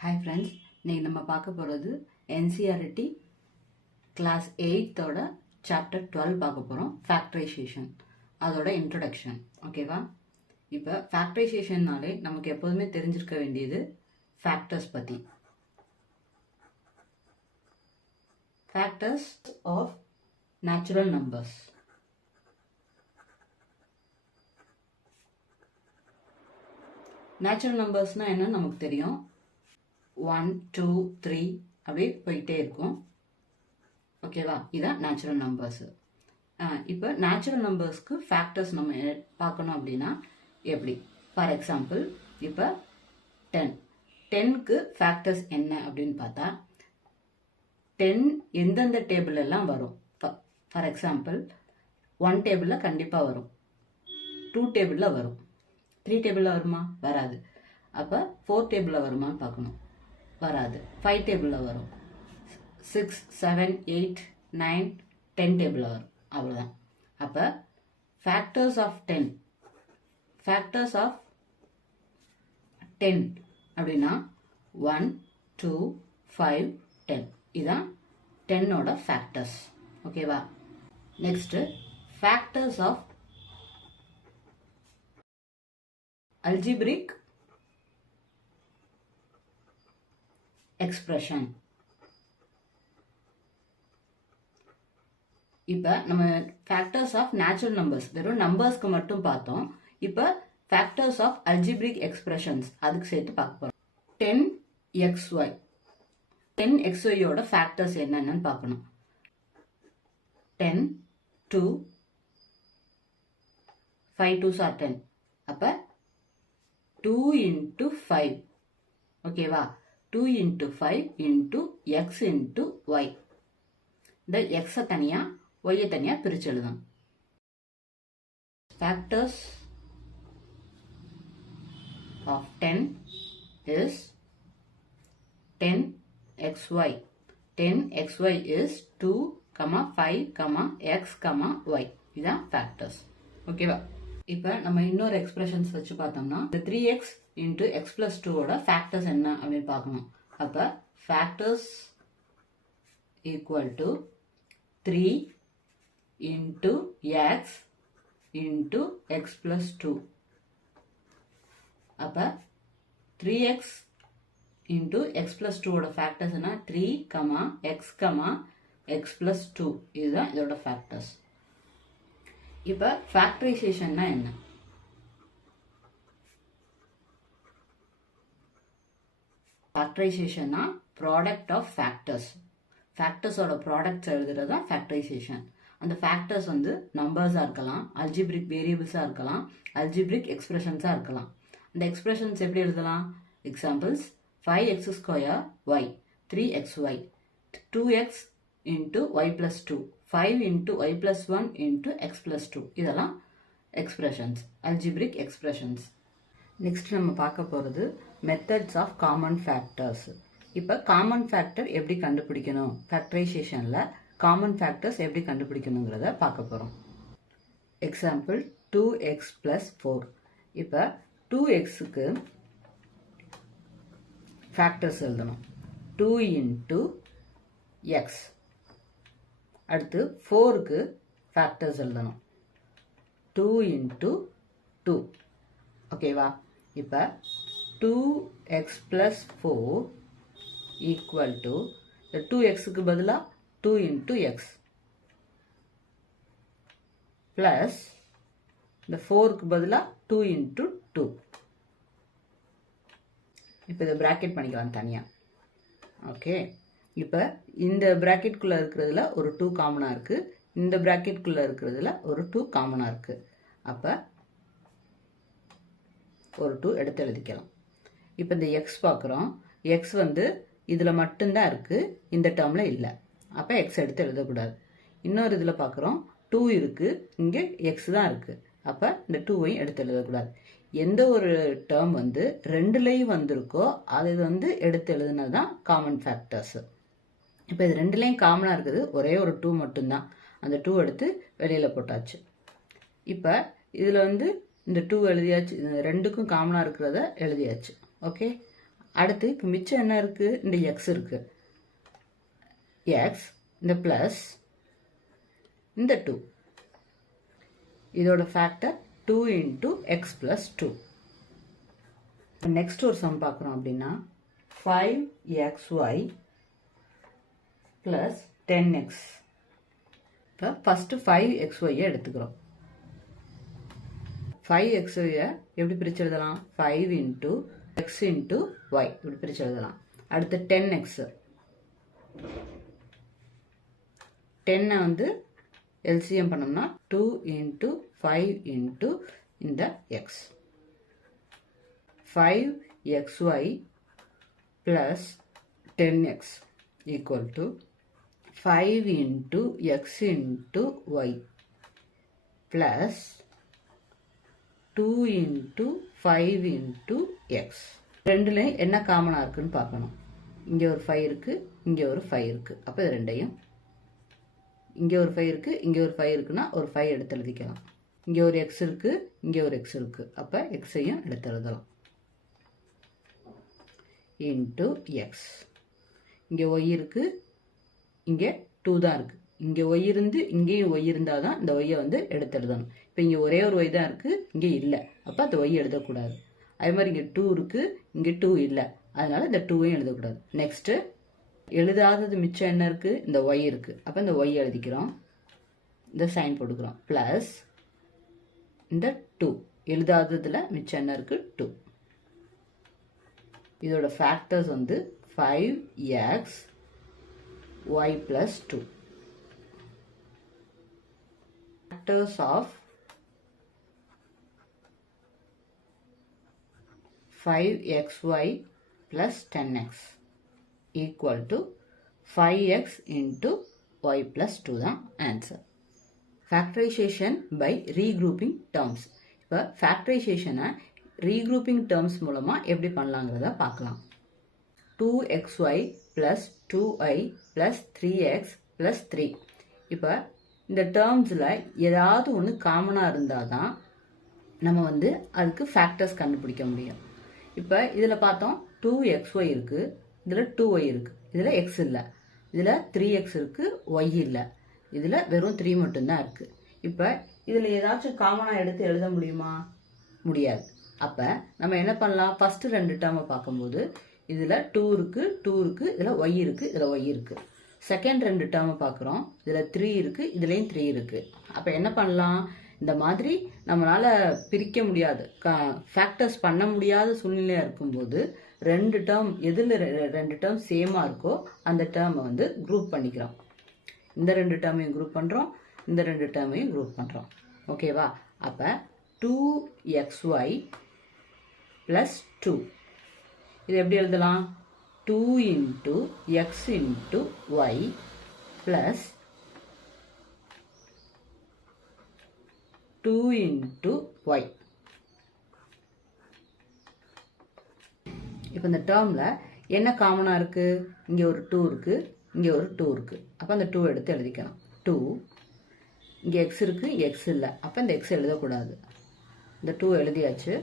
Hi friends, இன்றைக்கி நம்ம பார்க்க போகிறது என்சிஆர்டி கிளாஸ் 8 சாப்டர் 12 பார்க்க போகிறோம். ஃபேக்டரைசேஷன், அதோட இன்ட்ரடக்ஷன். ஓகேவா? இப்போ ஃபேக்டரைசேஷன்னாலே நமக்கு எப்போதுமே தெரிஞ்சிருக்க வேண்டியது ஃபேக்டர்ஸ் பற்றி. Factors of natural numbers. Natural நம்பர்ஸ்னால் என்னன்னு நமக்கு தெரியும். 1, 2, 3 அப்படியே போயிட்டே இருக்கும். ஓகேவா? இதான் நேச்சுரல் நம்பர்ஸ். இப்போ நேச்சுரல் நம்பர்ஸ்க்கு ஃபேக்டர்ஸ் நம்ம பார்க்கணும் அப்படின்னா எப்படி? ஃபார் எக்ஸாம்பிள், இப்போ 10க்கு ஃபேக்டர்ஸ் என்ன அப்படின்னு பார்த்தா 10 எந்தெந்த டேபிள் எல்லாம் வரும். ஃபார் எக்ஸாம்பிள் 1 டேபிளில் கண்டிப்பாக வரும், 2 டேபிளில் வரும், 3 டேபிளில் வருமா? வராது. அப்போ 4 டேபிளில் வருமான்னு பார்க்கணும். வராது. 5 டேபிளில் வரும், 6, 7, 8, 9, 10 டேபிளில் வரும். அவ்வளோதான். அப்போ ஃபேக்டர்ஸ் ஆஃப் 10 அப்படின்னா 1, 2, 5, 10. இதுதான் 10ஓட ஃபேக்டர்ஸ். ஓகேவா? Next factors of algebraic expression. இப்போ நம்ம ஃபேக்டர்ஸ் ஆஃப் நேச்சுரல் நம்பர்ஸ் வெறும் நம்பர்ஸ்க்கு மட்டும் பார்த்தோம். இப்போ ஃபேக்டர்ஸ் ஆஃப் அல்ஜிப்ரிக் எக்ஸ்பிரஷன்ஸ் அதுக்கு சேர்த்து பார்க்க போகிறோம். 10xy 10xyயோட ஃபேக்டர்ஸ் என்னென்னு பார்க்கணும். 10, 2, 5 2s are 10. அப்போ 2 into 5. ஓகேவா? 2 into 5 into x into y. இந்த x தனியா y தனியா பிரிச்சு எழுதணும். Factors of 10 is 10xy. 10xy is 2, 5, x, y. இதுதான் ஃபேக்டர்ஸ். ஓகேவா? இப்போ நம்ம இன்னொரு எக்ஸ்பிரஷன்ஸ் வச்சு பார்த்தோம்னா இந்த 3x into x plus 2ஓட ஃபேக்டர்ஸ் என்ன அப்படின்னு பார்க்கணும். அப்போ factors equal to 3 into x into x plus 2. அப்போ 3x into x plus 2ஓட ஃபேக்டர்ஸ் என்ன? 3, x, x plus 2. இதுதான் இதோட ஃபேக்டர்ஸ். இப்போ ஃபேக்டரைசேஷன்னா என்ன? ஃபேக்டரைசேஷன்னா ப்ராடக்ட் ஆஃப் ஃபேக்டர்ஸ். ஃபேக்டர்ஸோட ப்ராடக்ட்ஸ் எழுதுறது தான் ஃபேக்டரைசேஷன். அந்த ஃபேக்டர்ஸ் வந்து நம்பர்ஸாக இருக்கலாம், அல்ஜிப்ரிக் வேரியபிள்ஸாக இருக்கலாம், அல்ஜிப்ரிக் எக்ஸ்பிரஷன்ஸாக இருக்கலாம். அந்த எக்ஸ்பிரஷன்ஸ் எப்படி எழுதலாம்? Examples: 5x square y, 3xy, 2x into y plus 2, 5 into y plus 1 into x plus 2. இதெல்லாம் எக்ஸ்பிரஷன்ஸ், அல்ஜிப்ரிக் எக்ஸ்பிரஷன்ஸ். நெக்ஸ்ட் நம்ம பார்க்க போகிறது மெத்தட்ஸ் ஆஃப் காமன் ஃபேக்டர்ஸ். இப்போ காமன் ஃபேக்டர் எப்படி கண்டுபிடிக்கணும், ஃபேக்டரைசேஷனில் காமன் ஃபேக்டர்ஸ் எப்படி கண்டுபிடிக்கணுங்கிறத பார்க்க போகிறோம். Example 2x plus 4. இப்போ 2xக்கு ஃபேக்டர்ஸ் எழுதணும். 2 into x. அடுத்து 4க்கு ஃபேக்டர்ஸ் எழுதணும். 2 into 2. ஓகேவா? இப்போ 2x plus 4 equal to இந்த 2xக்கு பதிலாக 2 into x plus இந்த 4க்கு பதிலாக 2 into 2. இப்போ இதை பிராக்கெட் பண்ணிக்கலாம் தனியாக. ஓகே, இப்போ இந்த பிராக்கெட்குள்ளே இருக்கிறதுல ஒரு 2 காமனாக இருக்குது, இந்த பிராக்கெட்குள்ளே இருக்கிறதுல ஒரு 2 காமனாக இருக்குது. அப்போ ஒரு 2 எடுத்து எழுதிக்கலாம். இப்போ இந்த எக்ஸ் பார்க்குறோம். எக்ஸ் வந்து இதில் மட்டும்தான் இருக்குது, இந்த டேர்மில் இல்லை. அப்போ எக்ஸ் எடுத்து எழுதக்கூடாது. இன்னொரு இதில் பார்க்குறோம் 2 இருக்குது, இங்கே எக்ஸ் தான் இருக்குது. அப்போ இந்த 2வையும் எடுத்து எழுதக்கூடாது. எந்த ஒரு டேர்ம் வந்து ரெண்டுலேயும் வந்திருக்கோ அது வந்து எடுத்து எழுதுனது தான் காமன் ஃபேக்டர்ஸு. இப்போ இது ரெண்டுலேயும் காமனாக இருக்குது, ஒரே ஒரு 2 மட்டும்தான். அந்த 2 எடுத்து வெளியில் போட்டாச்சு. இப்போ இதில் வந்து இந்த 2 எழுதியாச்சு, ரெண்டுக்கும் காமனாக இருக்கிறத எழுதியாச்சு. ஓகே, அடுத்து இப்போ மிச்சம் என்ன இருக்குது, இந்த எக்ஸ் இருக்குது. எக்ஸ் இந்த ப்ளஸ் இந்த 2, இதோட factor 2 into X plus 2. Next ஒரு சம் பார்க்குறோம் அப்படின்னா 5xy ப்ளஸ் 10x. இப்போ ஃபஸ்ட்டு 5xyயை எடுத்துக்கிறோம். 5xyயை எப்படி பிரித்து எழுதலாம், 5 இன்ட்டு எக்ஸ் இன்ட்டு ஒய் இப்படி பிரித்து எழுதலாம். அடுத்து 10x, 10 வந்து எல்சிஎம் பண்ணோம்னா 2 இன்ட்டு 5 இன்ட்டு இந்த X. 5xy plus 10x equal to 5 into x into y plus 2 into 5 into x. ரெண்டுல என்ன காமனா இருக்குன்னு பார்க்கணும். இங்க ஒரு 5 இருக்கு, இங்க ஒரு 5 இருக்கு. அப்ப இது ரெண்டையும், இங்க ஒரு 5 இருக்கு, இங்க ஒரு 5 இருக்குன்னா ஒரு 5 எடுத்து எழுதிக்கலாம். இங்க ஒரு x இருக்கு, இங்க ஒரு x இருக்கு. அப்ப x-ஐயும் எடுத்து எழுதலாம். into x. இங்கே y இருக்கு, இங்கே 2 தான் இருக்கு. இங்கே y இருந்து இங்கேயும் y இருந்தால் தான் இந்த y வந்து எடுத்து எழுதணும். இப்போ இங்கே ஒரே ஒரு y தான் இருக்கு, இங்கே இல்லை. அப்போ அந்த y எழுதக்கூடாது. அதே மாதிரி இங்கே 2 இருக்கு, இங்கே 2 இல்லை. அதனால இந்த 2ஐயும் எழுதக்கூடாது. நெக்ஸ்ட் எழுதாதது மிச்சம் என்ன இருக்கு, இந்த y இருக்கு. அப்போ இந்த y எழுதிக்கிறோம், இந்த சைன் போட்டுக்கிறோம். ப்ளஸ் இந்த 2 எழுதாததுல மிச்சம் என்ன இருக்கு, 2. இதோட ஃபேக்டர்ஸ் வந்து 5x y plus 2. Factors of 5xy plus 10x equal to 5x into y plus 2 தான் answer. Factorization by regrouping terms. இப்போ ஃபேக்டரைசேஷனை ரீக்ரூப்பிங் டேர்ம்ஸ் மூலமாக எப்படி பண்ணலாங்கிறத பார்க்கலாம். 2xy plus 2i plus 3x plus 3. இப்போ இந்த டேர்ம்ஸில் ஏதாவது ஒன்று காமனாக இருந்தால் தான் நம்ம வந்து அதுக்கு ஃபேக்டர்ஸ் கண்டுபிடிக்க முடியும். இப்போ இதில் பார்த்தோம் 2xy இருக்குது, இதில் 2y இருக்குது, இதில் x இல்லை, இதில் 3x இருக்குது, y இல்லை, இதில் வெறும் 3 மட்டும்தான் இருக்குது. இப்போ இதில் ஏதாச்சும் காமனாக எடுத்து எழுத முடியுமா, முடியாது. அப்போ நம்ம என்ன பண்ணலாம், ஃபஸ்ட்டு 2 டேர்மை பார்க்கும்போது இதில் 2 இருக்குது, 2 இருக்குது, இதில் y இருக்குது, இதில் y இருக்குது. செகண்ட் 2 டேர்மை பார்க்குறோம், இதில் 3 இருக்குது, இதுலேயும் 3 இருக்குது. அப்போ என்ன பண்ணலாம், இந்த மாதிரி நம்மளால் பிரிக்க முடியாது, ஃபேக்டர்ஸ் பண்ண முடியாத சூழ்நிலையாக இருக்கும்போது 2 டேர்ம் எதில் 2 டேர்ம் சேமாக இருக்கோ அந்த டேர்மை வந்து குரூப் பண்ணிக்கிறோம். இந்த 2 டேர்மையும் குரூப் பண்ணுறோம், இந்த 2 டேர்மையும் குரூப் பண்ணுறோம். ஓகேவா? அப்போ 2xy plus 2 இது எப்படி எழுதலாம், 2 into x into y plus 2 into y. இப்போ இந்த டேர்மில் என்ன காமனாக இருக்குது, இங்கே ஒரு 2 இருக்குது, இங்கே ஒரு 2 இருக்குது. அப்போ அந்த 2 எடுத்து எழுதிக்கலாம். 2 இங்கே x இருக்குது, இங்கே x இல்லை. அப்போ இந்த x எழுதக்கூடாது. இந்த 2 எழுதியாச்சு.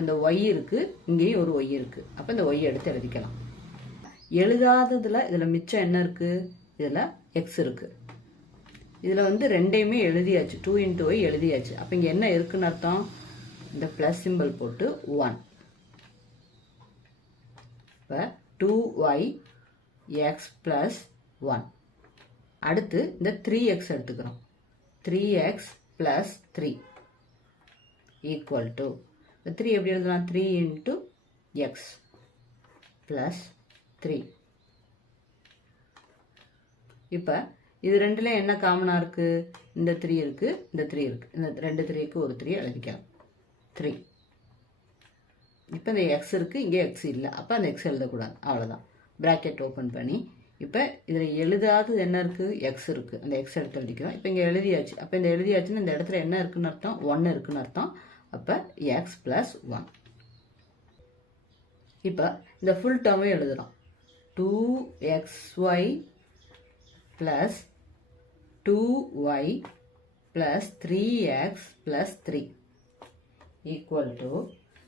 இந்த y இருக்குது, இங்கேயும் ஒரு y இருக்குது. அப்போ இந்த y எடுத்து எழுதிக்கலாம். எழுதாததில் இதில் மிச்சம் என்ன இருக்குது, இதில் x இருக்குது. இதில் வந்து ரெண்டையுமே எழுதியாச்சு, 2 into y எழுதியாச்சு. அப்போ இங்கே என்ன இருக்குன்னு அர்த்தம், இந்த ப்ளஸ் சிம்பிள் போட்டு 1. இப்போ 2y x plus 1. அடுத்து இந்த 3x எடுத்துக்கிறோம். 3x plus 3 equal to 3 எப்படி எழுதலாம், 3 into x plus 3. இப்போ இது ரெண்டுல என்ன காமனாக இருக்குது, இந்த 3 இருக்குது, இந்த 3 இருக்குது. இந்த 2 3க்கு ஒரு 3 எழுதிக்கலாம், 3. இப்போ இந்த x இருக்குது, இங்கே x இல்லை. அப்போ அந்த x எழுதக்கூடாது, அவ்வளோதான். ப்ராக்கெட் ஓப்பன் பண்ணி இப்போ இதில் எழுதாது என்ன இருக்குது, x இருக்குது, அந்த x எடுத்து எழுதிக்கிறோம். இப்போ இங்கே எழுதியாச்சு. அப்போ இந்த எழுதியாச்சுன்னு இந்த இடத்துல என்ன இருக்குன்னு அர்த்தம், 1 இருக்குன்னு அர்த்தம். அப்போ x plus 1. இப்போ இந்த ஃபுல் டேர்மே எழுதுகிறோம். 2xy plus 2y plus 3x plus 3 equal to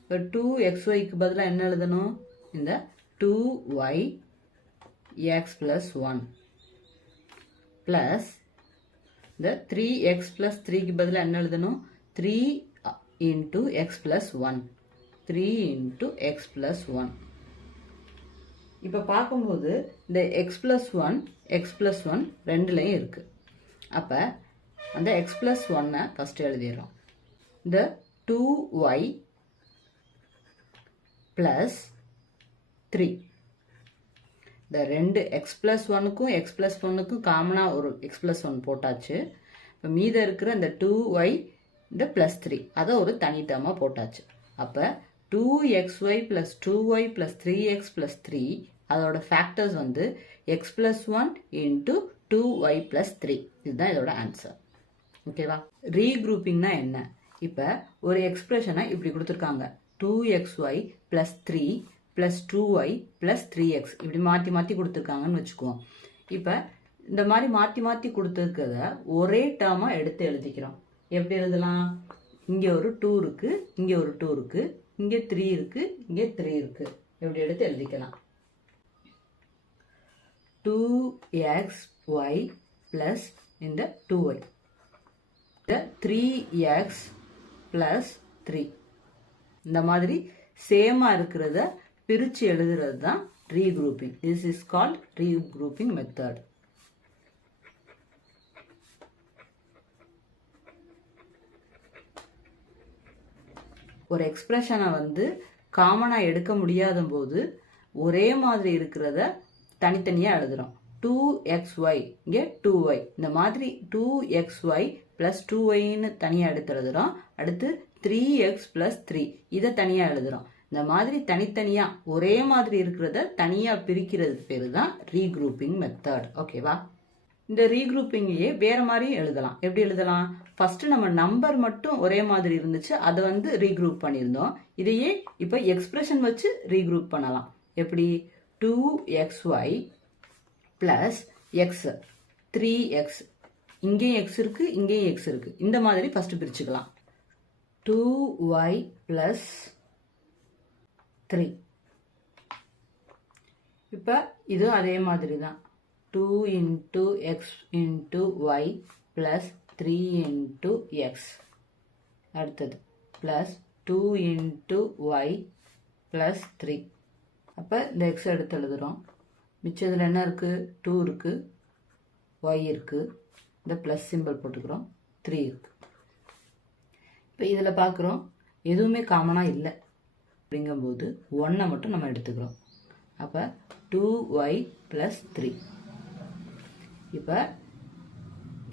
இப்போ 2xyக்கு பதிலாக என்ன எழுதணும், இந்த 2y x plus 1 plus இந்த 3x plus 3க்கு பதிலா என்ன எழுதணும் 3 into x plus 1 3 into x plus 1 இப்ப பார்க்கும்போது இந்த x plus 1 ரெண்டுலயும் இருக்கு அப்ப அந்த x plus 1 ஃபர்ஸ்ட் எழுதிறோம் இந்த 2y plus 3 இந்த ரெண்டு x plus 1க்கும் x plus 1க்கும் காமனா ஒரு x plus 1 போட்டாச்சு இப்ப மீத இருக்கிற இந்த 2y இந்த plus 3 அத ஒரு தனி டேர்மா போட்டாச்சு அப்ப 2xy plus 2y plus 3x plus 3 அதோட ஃபேக்டர்ஸ் வந்து x plus 1 into 2y plus 3 இதுதான் இதோட ஆன்சர் ஓகேவா ரீக்ரூப்பிங்னா என்ன இப்ப ஒரு எக்ஸ்பிரஷனை இப்படி கொடுத்திருக்காங்க 2xy plus 3 plus 2y plus 3x இப்படி மாத்தி மாத்தி கொடுத்திருக்காங்கன்னு வெச்சுக்குவோம் இப்ப இந்த மாதிரி மாத்தி மாத்தி கொடுத்திருக்கத ஒரே டேர்மா எடுத்து எழுதிக்கிறோம் எப்படி எழுதலாம் இங்க ஒரு 2 இருக்கு இங்க ஒரு 2 இருக்கு இங்க 3 இருக்கு இங்க 3 இருக்கு எப்படி எடுத்து எழுதிக்கலாம் 2xy plus இந்த 2y இந்த 3x plus 3 இந்த மாதிரி சேமா இருக்கிறத பிரிச்சு எழுதுறது தான் regrouping this is called regrouping method ஒரு எக்ஸ்பிரஷனை வந்து காமனா எடுக்க முடியாத போது ஒரே மாதிரி இருக்கிறத தனித்தனியா எழுதுறோம் 2xy இங்க 2y இந்த மாதிரி 2xy plus 2y ன்னு தனியா எடுத்து எழுதுறோம் அடுத்து 3x plus 3 இத தனியா எழுதுறோம் இந்த மாதிரி தனித்தனியா ஒரே மாதிரி இருக்கிறத தனியா பிரிக்கிறது பேரு தான் ரீக்ரூப்பிங் மெத்தட் ஓகேவா இந்த ரீக்ரூப்பிங்லயே வேற மாதிரி எழுதலாம் எப்படி எழுதலாம் ஃபர்ஸ்ட் நம்ம நம்பர் மட்டும் ஒரே மாதிரி இருந்துச்சு அதை வந்து ரீக்ரூப் பண்ணியிருந்தோம் இதையே இப்ப எக்ஸ்பிரஷன் வச்சு ரீக்ரூப் பண்ணலாம் எப்படி 2xy plus x 3x இங்கேயும் x இருக்கு இங்கேயும் x இருக்கு இந்த மாதிரி ஃபர்ஸ்ட் பிரிச்சுக்கலாம் 2y plus 3 இப்ப இது அதே மாதிரி தான் 2 into x into y plus 3 into x அடுத்தது plus 2 into y plus 3 அப்ப இந்த x எடுத்து எழுதுறோம் மிச்சத்துல என்ன இருக்கு 2 இருக்கு y இருக்கு இந்த பிளஸ் சிம்பல் போட்டுக்கிறோம் 3 இருக்கு இப்ப இதுல பார்க்கிறோம் எதுவுமே காமனா இல்ல அப்படிங்கும்போது 1 மட்டும் நம்ம எடுத்துக்கிறோம் அப்ப 2y plus 3 இப்ப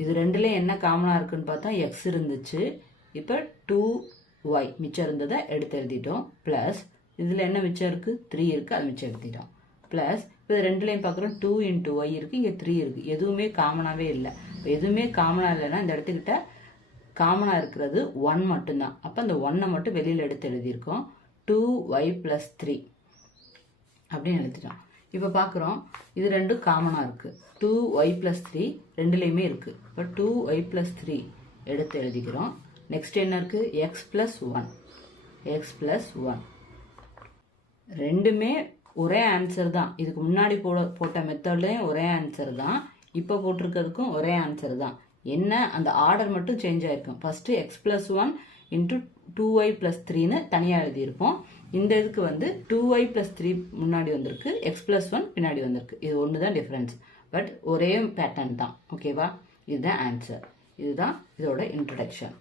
இது ரெண்டுல என்ன காமனா இருக்குன்னு பார்த்தா x இருந்துச்சு இப்ப 2y மிச்சம் இருந்ததை எடுத்து எழுதிட்டோம் பிளஸ் இதுல என்ன மிச்சம் இருக்கு 3 இருக்கு அது மிச்சம் எழுதிட்டோம் பிளஸ் இப்ப ரெண்டுலயும் பார்க்கறோம் 2 into y இருக்கு இங்க 3 இருக்கு எதுவுமே காமனாவே இல்ல எதுவுமே காமனா இல்லனா இந்த இடத்துக்கிட்ட காமனா இருக்கிறது 1 மட்டும் தான் அப்ப அந்த 1 மட்டும் வெளியில எடுத்து எழுதி இருக்கோம் 2y plus 3 அப்படி எழுதிட்டோம் இப்ப பார்க்கறோம் இது ரெண்டும் காமனா இருக்கு 2y plus 3 ரெண்டுலயுமே இருக்கு இப்ப 2y plus 3 எடுத்து எழுதிக்கிறோம் நெக்ஸ்ட் என்ன இருக்கு x plus 1 ரெண்டுமே ஒரே ஆன்சர் தான் இதுக்கு முன்னாடி போட்ட மெத்தட்லயும் ஒரே ஆன்சர் தான் இப்ப போட்டிருக்கிறதுக்கும் ஒரே ஆன்சர் தான் என்ன அந்த ஆர்டர் மட்டும் சேஞ்ச் ஆயிருக்கும் first x plus 1 into 2y plus 3 ன்னு தனியா எழுதி இருப்போம் இந்த இதுக்கு வந்து 2y plus 3 முன்னாடி வந்திருக்கு x plus 1 பின்னாடி வந்திருக்கு இது ஒண்ணுதான் டிஃபரன்ஸ் பட் ஒரே பேட்டர்ன் தான் ஓகேவா இதுதான் ஆன்சர் இதுதான் இதோட இன்ட்ரோடக்ஷன்